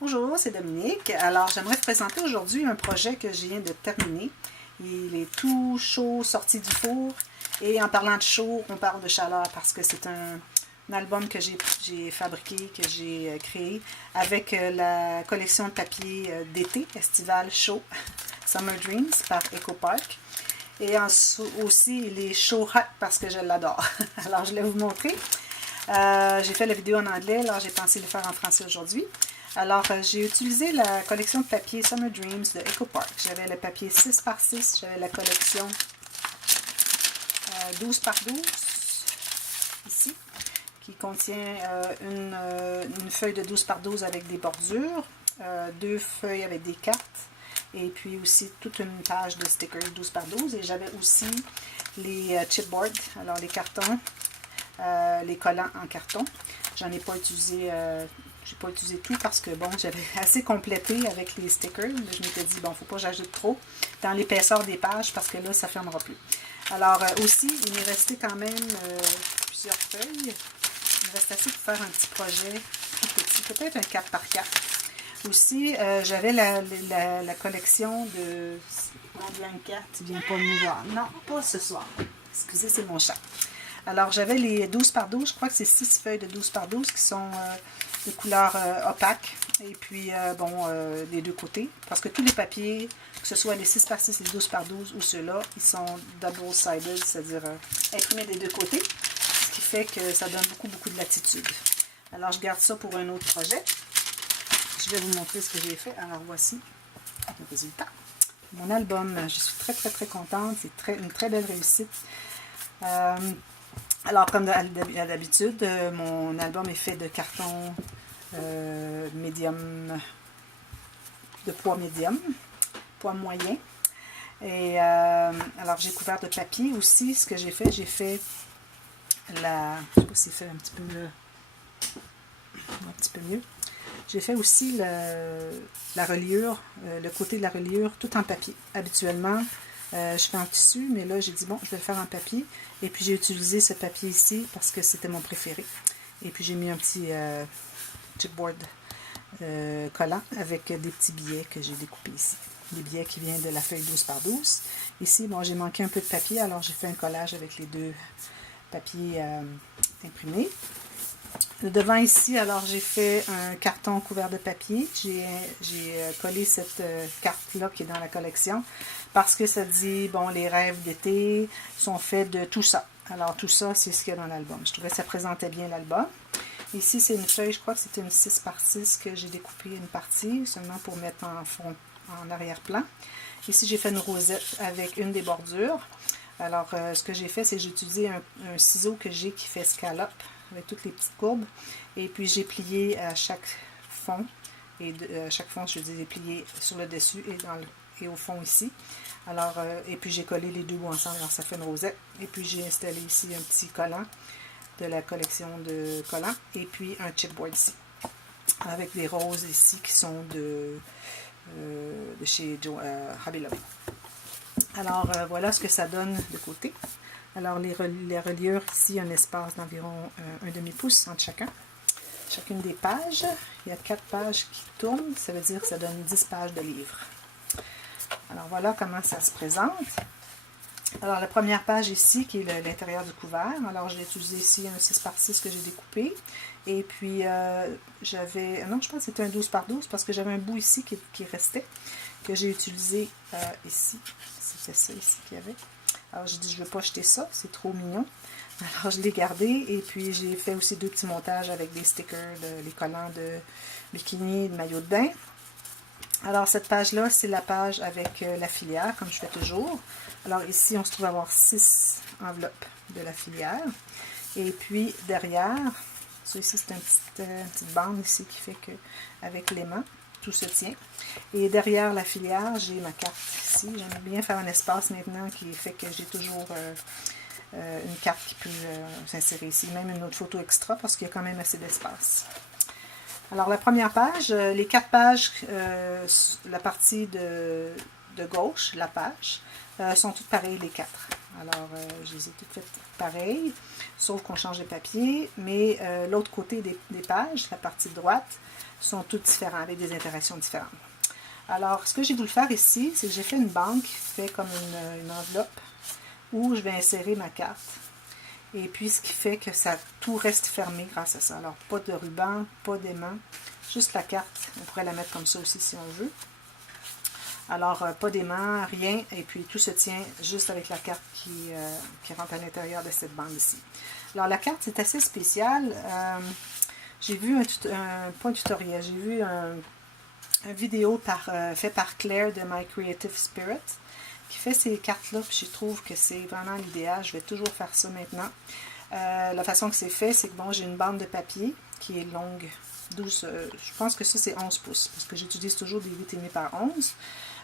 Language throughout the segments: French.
Bonjour, c'est Dominique. Alors, j'aimerais vous présenter aujourd'hui un projet que je viens de terminer. Il est tout chaud, sorti du four. Et en parlant de chaud, on parle de chaleur parce que c'est un album que j'ai fabriqué, que j'ai créé avec la collection de papier d'été, estival chaud, Summer Dreams par EcoPark. Et aussi, il est chaud hot parce que je l'adore. Alors, je vais vous montrer. J'ai fait la vidéo en anglais, alors j'ai pensé le faire en français aujourd'hui. Alors, j'ai utilisé la collection de papier Summer Dreams de EcoPark. J'avais le papier 6x6, j'avais la collection 12x12, ici, qui contient une feuille de 12x12 avec des bordures, deux feuilles avec des cartes, et puis aussi toute une page de stickers 12x12. Et j'avais aussi les chipboards, alors les cartons, les collants en carton. J'en ai pas utilisé... j'ai pas utilisé tout parce que, bon, j'avais assez complété avec les stickers. Je m'étais dit, bon, faut pas que j'ajoute trop dans l'épaisseur des pages parce que là, ça ne fermera plus. Alors, aussi, il m'est resté quand même plusieurs feuilles. Il me reste assez pour faire un petit projet tout petit, peut-être un 4x4. Aussi, j'avais la collection de... Non, il y a une carte, il vient pas nous voir. Non, pas ce soir. Excusez, c'est mon chat. Alors, j'avais les 12x12, je crois que c'est 6 feuilles de 12x12 qui sont de couleur opaque. Et puis, les deux côtés. Parce que tous les papiers, que ce soit les 6x6, les 12x12 ou ceux-là, ils sont double-sided, c'est-à-dire imprimés des deux côtés. Ce qui fait que ça donne beaucoup de latitude. Alors, je garde ça pour un autre projet. Je vais vous montrer ce que j'ai fait. Alors, voici le résultat. Mon album, je suis très contente. C'est une très belle réussite. Alors, comme d'habitude, mon album est fait de carton médium, de poids médium, poids moyen. Et alors, j'ai couvert de papier aussi. Ce que j'ai fait la... Je ne sais pas s'il fait un petit peu mieux. J'ai fait aussi la reliure, le côté de la reliure, tout en papier. Habituellement, je fais en tissu, mais là, j'ai dit, bon, je vais le faire en papier. Et puis, j'ai utilisé ce papier ici parce que c'était mon préféré. Et puis, j'ai mis un petit chipboard collant avec des petits billets que j'ai découpés ici. Des billets qui viennent de la feuille 12x12. Ici, bon, j'ai manqué un peu de papier, alors j'ai fait un collage avec les deux papiers imprimés. Le devant ici, alors j'ai fait un carton couvert de papier. J'ai collé cette carte-là qui est dans la collection parce que ça dit, bon, les rêves d'été sont faits de tout ça. Alors tout ça, c'est ce qu'il y a dans l'album. Je trouvais que ça présentait bien l'album. Ici, c'est une feuille, je crois que c'était une 6x6 que j'ai découpé une partie, seulement pour mettre en fond, en arrière-plan. Ici, j'ai fait une rosette avec une des bordures. Alors, ce que j'ai fait, c'est que j'ai utilisé un ciseau que j'ai qui fait scallop, avec toutes les petites courbes. Et puis, j'ai plié à chaque fond. Et chaque fond, je les ai pliés sur le dessus et au fond ici. Alors, et puis, j'ai collé les deux bouts ensemble. Alors, ça fait une rosette. Et puis, j'ai installé ici un petit collant de la collection de collants. Et puis, un chipboard ici. Avec des roses ici qui sont de chez Hobby Lobby. Alors, voilà ce que ça donne de côté. Alors, les reliures, ici, un espace d'environ un demi-pouce entre chacune des pages. Il y a 4 pages qui tournent, ça veut dire que ça donne 10 pages de livre. Alors, voilà comment ça se présente. Alors, la première page ici, qui est l'intérieur du couvert. Alors, j'ai utilisé ici un 6x6 que j'ai découpé. Et puis, j'avais... Non, je pense que c'était un 12x12 parce que j'avais un bout ici qui restait, que j'ai utilisé ici. C'était ça ici qu'il y avait. Alors, j'ai dit, je ne veux pas jeter ça, c'est trop mignon. Alors, je l'ai gardé et puis j'ai fait aussi 2 petits montages avec des stickers, les collants de bikini, de maillot de bain. Alors, cette page-là, c'est la page avec la filière, comme je fais toujours. Alors, ici, on se trouve à avoir 6 enveloppes de la filière. Et puis, derrière, ça ici, c'est une petite bande ici qui fait que, avec l'aimant, tout se tient. Et derrière la filière, j'ai ma carte ici. J'aime bien faire un espace maintenant qui fait que j'ai toujours une carte qui peut s'insérer ici. Même une autre photo extra parce qu'il y a quand même assez d'espace. Alors, la première page, les 4 pages, la partie de gauche, la page, sont toutes pareilles les 4. Alors, je les ai toutes faites pareilles, sauf qu'on change de papier. Mais l'autre côté des pages, la partie droite, sont toutes différentes, avec des interactions différentes. Alors, ce que j'ai voulu faire ici, c'est que j'ai fait une bande qui fait comme une enveloppe où je vais insérer ma carte. Et puis, ce qui fait que ça tout reste fermé grâce à ça. Alors, pas de ruban, pas d'aimant, juste la carte. On pourrait la mettre comme ça aussi si on veut. Alors, pas d'aimant, rien. Et puis, tout se tient juste avec la carte qui rentre à l'intérieur de cette bande ici. Alors, la carte, c'est assez spécial. J'ai vu pas un tutoriel, j'ai vu une vidéo fait par Claire de My Creative Spirit qui fait ces cartes-là, puis je trouve que c'est vraiment l'idéal. Je vais toujours faire ça maintenant. La façon que c'est fait, c'est que bon, j'ai une bande de papier qui est longue, 12, je pense que ça c'est 11 pouces, parce que j'utilise toujours des 8,5 par 11.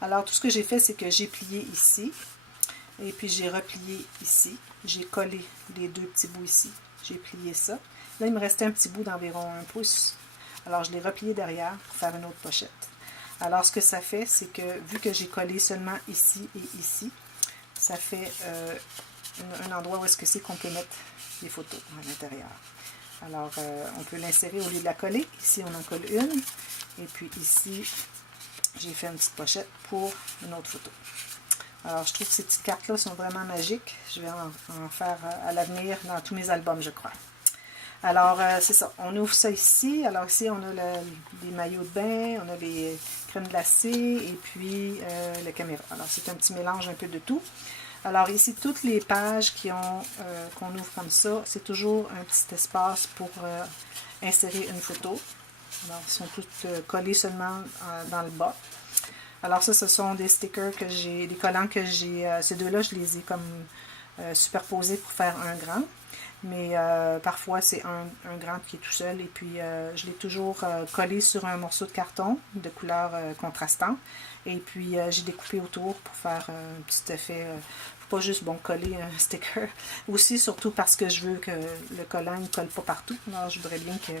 Alors tout ce que j'ai fait, c'est que j'ai plié ici, et puis j'ai replié ici. J'ai collé les deux petits bouts ici. J'ai plié ça. Là, il me restait un petit bout d'environ 1 pouce. Alors, je l'ai replié derrière pour faire une autre pochette. Alors, ce que ça fait, c'est que vu que j'ai collé seulement ici et ici, ça fait un endroit où est-ce que c'est qu'on peut mettre les photos à l'intérieur. Alors, on peut l'insérer au lieu de la coller. Ici, on en colle une. Et puis ici, j'ai fait une petite pochette pour une autre photo. Alors, je trouve que ces petites cartes-là sont vraiment magiques. Je vais en faire à l'avenir dans tous mes albums, je crois. Alors, c'est ça. On ouvre ça ici. Alors, ici, on a les maillots de bain, on a les crèmes glacées et puis la caméra. Alors, c'est un petit mélange un peu de tout. Alors, ici, toutes les pages qu'on ouvre comme ça, c'est toujours un petit espace pour insérer une photo. Alors, elles sont toutes collées seulement dans le bas. Alors, ça, ce sont des stickers que j'ai, des collants que j'ai. Ces deux-là, je les ai comme superposés pour faire un grand. Mais parfois, c'est un grand qui est tout seul. Et puis, je l'ai toujours collé sur un morceau de carton de couleur contrastant. Et puis, j'ai découpé autour pour faire un petit effet. Pas juste, bon, coller un sticker. Aussi, surtout parce que je veux que le collant ne colle pas partout. Alors, je voudrais bien qu'il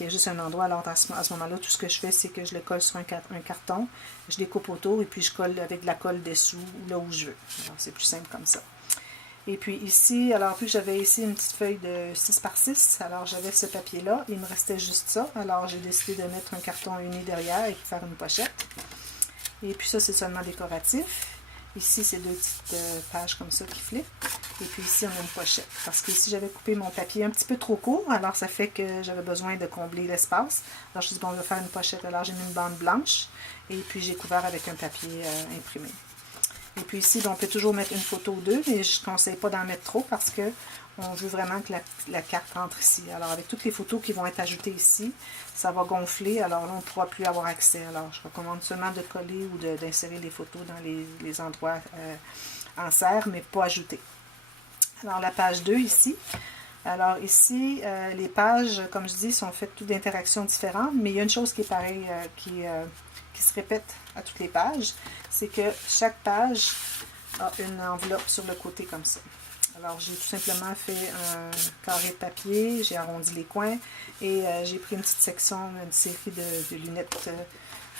y ait juste un endroit. Alors, à ce moment-là, tout ce que je fais, c'est que je le colle sur un carton. Je découpe autour et puis je colle avec de la colle dessous, là où je veux. Alors, c'est plus simple comme ça. Et puis ici, alors puis j'avais ici une petite feuille de 6 par 6, alors j'avais ce papier-là, il me restait juste ça, alors j'ai décidé de mettre un carton uni derrière et de faire une pochette. Et puis ça, c'est seulement décoratif. Ici, c'est deux petites pages comme ça qui flippent. Et puis ici, on a une pochette. Parce que ici, j'avais coupé mon papier un petit peu trop court, alors ça fait que j'avais besoin de combler l'espace. Alors je me suis dit, bon, on va faire une pochette. Alors j'ai mis une bande blanche et puis j'ai couvert avec un papier imprimé. Et puis ici, on peut toujours mettre une photo ou deux, mais je ne conseille pas d'en mettre trop parce que on veut vraiment que la carte entre ici. Alors, avec toutes les photos qui vont être ajoutées ici, ça va gonfler. Alors là, on ne pourra plus avoir accès. Alors, je recommande seulement de coller ou d'insérer les photos dans les endroits en serre, mais pas ajouter. Alors, la page 2 ici. Alors ici, les pages, comme je dis, sont faites toutes d'interactions différentes, mais il y a une chose qui est pareille, qui se répète à toutes les pages, c'est que chaque page a une enveloppe sur le côté comme ça. Alors j'ai tout simplement fait un carré de papier, j'ai arrondi les coins et j'ai pris une petite section, une série de lunettes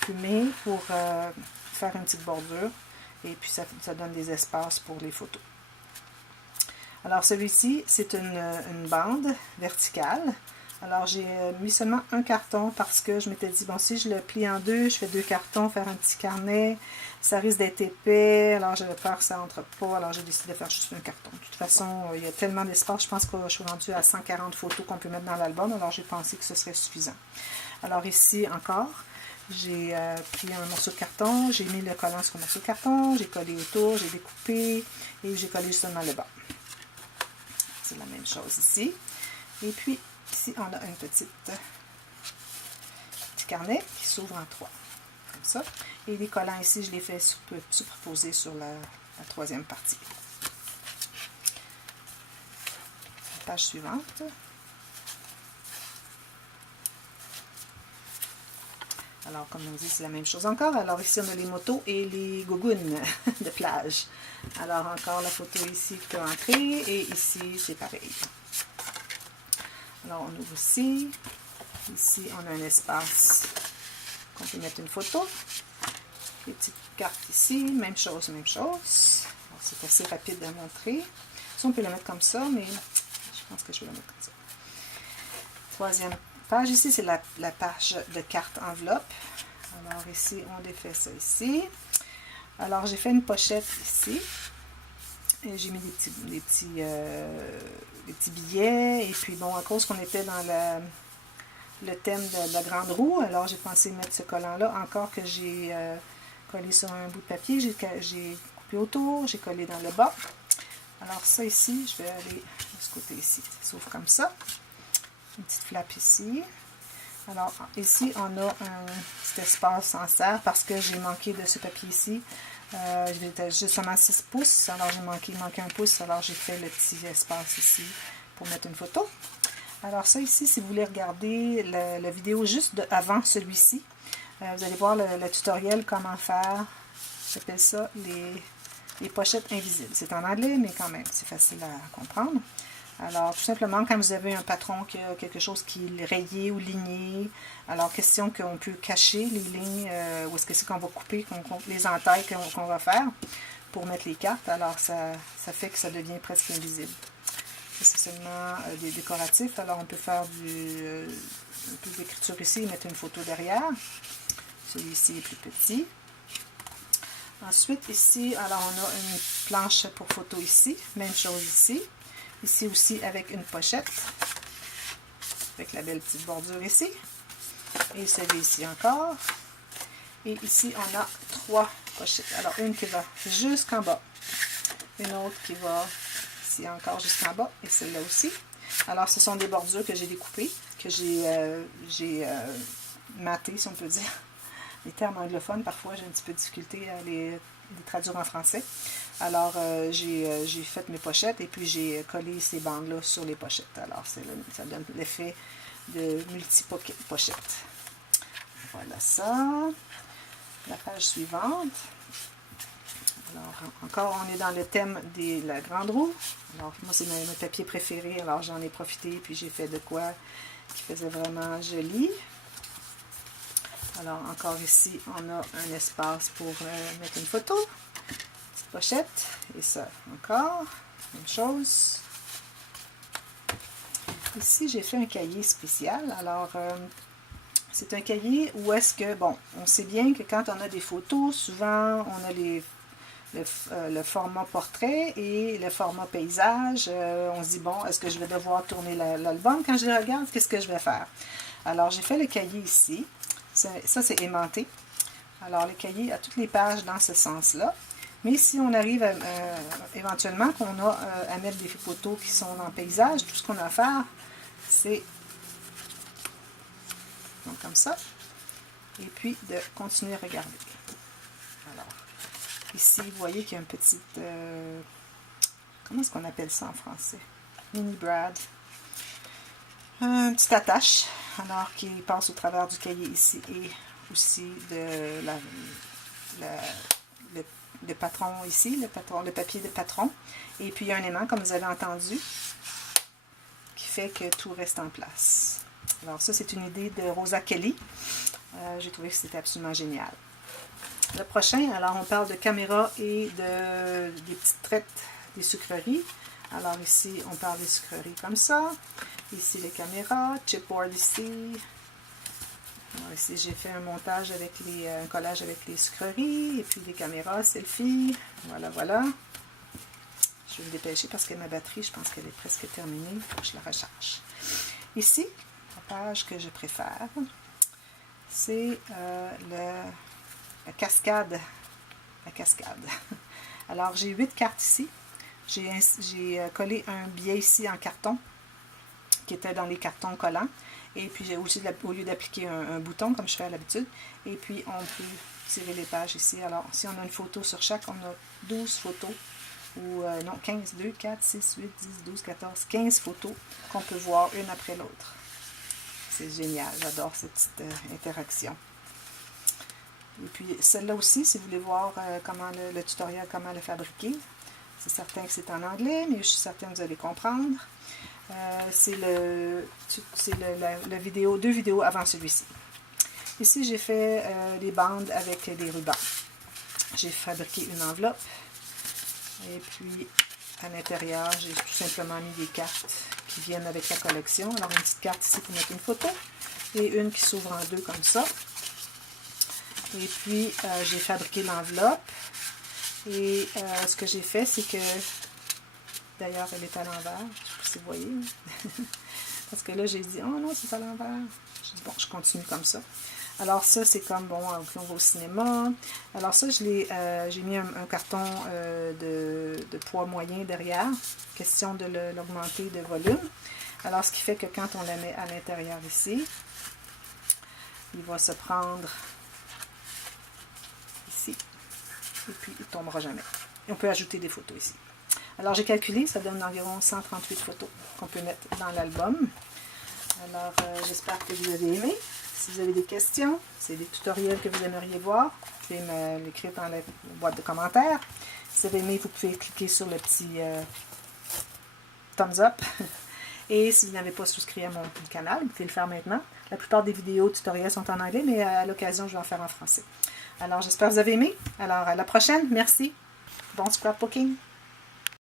fumées pour faire une petite bordure et puis ça donne des espaces pour les photos. Alors celui-ci, c'est une bande verticale. Alors j'ai mis seulement un carton parce que je m'étais dit, bon, si je le plie en deux, je fais 2 cartons, faire un petit carnet, ça risque d'être épais, alors j'avais peur que ça entre pas, alors j'ai décidé de faire juste un carton. De toute façon, il y a tellement d'espace, je pense que je suis rendue à 140 photos qu'on peut mettre dans l'album, alors j'ai pensé que ce serait suffisant. Alors ici encore, j'ai pris un morceau de carton, j'ai mis le collant sur le morceau de carton, j'ai collé autour, j'ai découpé et j'ai collé seulement le bas. C'est la même chose ici. Et puis, ici, on a un petit carnet qui s'ouvre en 3. Comme ça. Et les collants ici, je les fais superposer sur la troisième partie. La page suivante. Alors, comme on dit, c'est la même chose encore. Alors, ici, on a les motos et les gougounes de plage. Alors, encore la photo ici qui peut entrer. Et ici, c'est pareil. Alors, on ouvre ici. Ici, on a un espace qu'on peut mettre une photo. Les petites cartes ici. Même chose, même chose. Alors, c'est assez rapide à montrer. Si on peut le mettre comme ça, mais je pense que je vais le mettre comme ça. Troisième page. Ici, c'est la page de carte enveloppe. Alors ici, on défait ça ici. Alors, j'ai fait une pochette ici. Et j'ai mis des petits billets. Et puis, bon, à cause qu'on était dans le thème de la grande roue, alors j'ai pensé mettre ce collant-là, encore que j'ai collé sur un bout de papier. J'ai coupé autour, j'ai collé dans le bas. Alors ça ici, je vais aller de ce côté ici. Ça s'ouvre comme ça. Une petite flappe ici. Alors ici, on a un petit espace en serre parce que j'ai manqué de ce papier ici. J'étais justement 6 pouces, alors il manquait un pouce, alors j'ai fait le petit espace ici pour mettre une photo. Alors ça ici, si vous voulez regarder la vidéo juste avant celui-ci, vous allez voir le tutoriel comment faire, j'appelle ça les pochettes invisibles. C'est en anglais, mais quand même, c'est facile à comprendre. Alors, tout simplement, quand vous avez un patron qui a quelque chose qui est rayé ou ligné, alors, question qu'on peut cacher les lignes, où est-ce que c'est qu'on va couper, les entailles qu'on va faire pour mettre les cartes. Alors, ça fait que ça devient presque invisible. C'est seulement des décoratifs. Alors, on peut faire un peu d'écriture ici et mettre une photo derrière. Celui-ci est plus petit. Ensuite, ici, alors, on a une planche pour photo ici. Même chose ici. Ici aussi avec une pochette, avec la belle petite bordure ici. Et celui-ci encore. Et ici, on a 3 pochettes. Alors, une qui va jusqu'en bas. Une autre qui va ici encore jusqu'en bas. Et celle-là aussi. Alors, ce sont des bordures que j'ai découpées, que j'ai mattées, si on peut dire. Les termes anglophones, parfois, j'ai un petit peu de difficulté à les traduire en français. Alors, j'ai fait mes pochettes et puis j'ai collé ces bandes-là sur les pochettes. Alors, ça donne l'effet de multi-pochettes. Voilà ça. La page suivante. Alors, encore, on est dans le thème de la grande roue. Alors, moi, c'est mes papiers préférés. Alors, j'en ai profité puis j'ai fait de quoi qui faisait vraiment joli. Alors, encore ici, on a un espace pour mettre une photo. Petite pochette. Et ça, encore. Même chose. Ici, j'ai fait un cahier spécial. Alors, c'est un cahier où est-ce que, bon, on sait bien que quand on a des photos, souvent, on a le format portrait et le format paysage. On se dit, bon, est-ce que je vais devoir tourner l'album? Quand je le regarde, qu'est-ce que je vais faire? Alors, j'ai fait le cahier ici. Ça, c'est aimanté. Alors, le cahier a toutes les pages dans ce sens-là. Mais si on arrive éventuellement qu'on a à mettre des photos qui sont en paysage, tout ce qu'on a à faire, c'est comme ça. Et puis, de continuer à regarder. Alors, ici, vous voyez qu'il y a une petite... comment est-ce qu'on appelle ça en français? Mini brad. Une petite attache, alors qui passe au travers du cahier ici et aussi de le patron ici, le papier de patron. Et puis il y a un aimant, comme vous avez entendu, qui fait que tout reste en place. Alors ça, c'est une idée de Rosa Kelly. J'ai trouvé que c'était absolument génial. Le prochain, alors on parle de caméra et des petites traites des sucreries. Alors ici, on parle des sucreries comme ça. Ici, les caméras. Chipboard ici. Alors ici, j'ai fait un montage avec un collage avec les sucreries. Et puis les caméras, selfie. Voilà, voilà. Je vais me dépêcher parce que ma batterie, je pense qu'elle est presque terminée. Il faut que je la recharge. Ici, la page que je préfère, c'est la cascade. La cascade. Alors, j'ai 8 cartes ici. J'ai collé un billet ici en carton qui était dans les cartons collants. Et puis j'ai aussi, au lieu d'appliquer un bouton comme je fais à l'habitude, et puis on peut tirer les pages ici. Alors si on a une photo sur chaque, on a 12 photos, ou non, 15, 2, 4, 6, 8, 10, 12, 14, 15 photos qu'on peut voir une après l'autre. C'est génial, j'adore cette petite interaction. Et puis celle-là aussi, si vous voulez voir comment le tutoriel, comment le fabriquer, c'est certain que c'est en anglais, mais je suis certaine que vous allez comprendre. C'est deux vidéos avant celui-ci. Ici, j'ai fait des bandes avec des rubans. J'ai fabriqué une enveloppe. Et puis, à l'intérieur, j'ai tout simplement mis des cartes qui viennent avec la collection. Alors, une petite carte ici pour mettre une photo. et une qui s'ouvre en deux comme ça. Et puis, j'ai fabriqué l'enveloppe. Et ce que j'ai fait, c'est que, d'ailleurs, elle est à l'envers. Je sais pas si vous voyez. Parce que là, j'ai dit, oh non, c'est à l'envers. J'ai dit, bon, je continue comme ça. Alors ça, c'est comme, bon, on va au cinéma. Alors ça, j'ai mis un carton de poids moyen derrière. Question de l'augmenter de volume. Alors, ce qui fait que quand on la met à l'intérieur ici, il va se prendre ici. Et puis, il ne tombera jamais. Et on peut ajouter des photos ici. Alors, j'ai calculé, ça donne environ 138 photos qu'on peut mettre dans l'album. Alors, j'espère que vous avez aimé. Si vous avez des questions, c'est des tutoriels que vous aimeriez voir, vous pouvez me l'écrire dans la boîte de commentaires. Si vous avez aimé, vous pouvez cliquer sur le petit thumbs up. Et si vous n'avez pas souscrit à mon canal, vous pouvez le faire maintenant. La plupart des vidéos tutoriels sont en anglais, mais à l'occasion, je vais en faire en français. Alors, j'espère que vous avez aimé. Alors, à la prochaine. Merci. Bon scrapbooking.